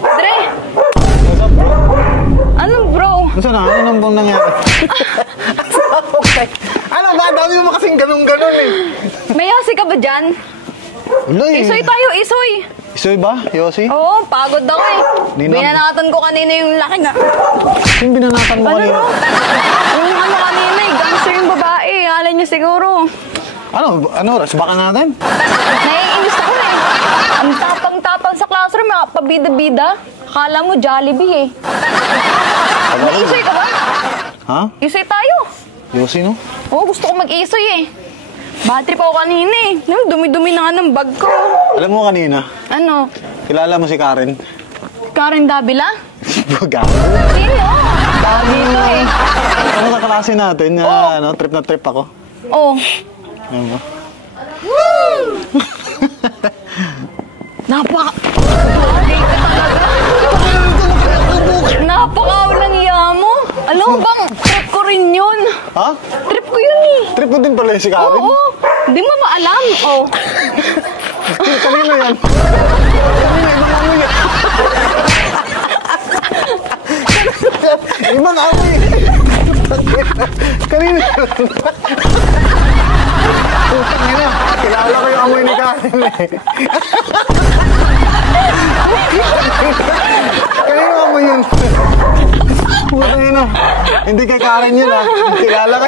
Dre! What's up, bro? Ano, bro? Saan na? Ano nang nangyari? Okay. Ano ba? Dami mo kasing ganun-ganun eh. May yasi ka ba dyan? Wala eh. Isoy tayo, isoy. Isoy ba, Yossi? Oo, pagod ako eh. Binanatan ko kanina yung laki na. Sino binanatan mo kanina? Yung ano kanina eh, gangster yung babae. Alam niya siguro. Ano oras? Baka natin? Naiinis ako eh. Ang tapang-tapang sa classroom, pabida-bida. Akala mo Jollibee eh. May isoy ka ba? Ha? Isoy tayo. Yossi, no? Oo, gusto ko mag-isoy eh. Bad trip ako kanina eh. Dumi-dumi na nga ng bag ko. Alam mo kanina, Ano? kilala mo si Karen? Karen Davila? Buga. Sino? Dito eh. Ano sa klase natin na trip na trip ako? Oh. Ano ba? Napaka... Napaka-ulang iya mo. Alam mo bang, trip ko rin yun. Ha? Trip ko yun eh. Trip mo din pala si Karen? Oo. Di mo maalam. Oh. Kanina yan. Kanina, ibang amoy yan. Ibang amoy. Kanina. Kanina, kilala ko yung amoy ni Karen eh. Kanina amoy yun. Kanina. Hindi kay Karen yun ah. Kilala ka.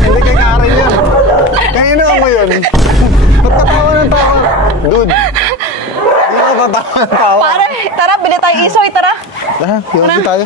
Hindi kay Karen yun. Kanina amoy yun. Ba't katawa ng tawa? Dude. Hindi ka tatawa ng tawa. Pare, tara, bili tayo isoy, tara. Tara, Yossi tayo.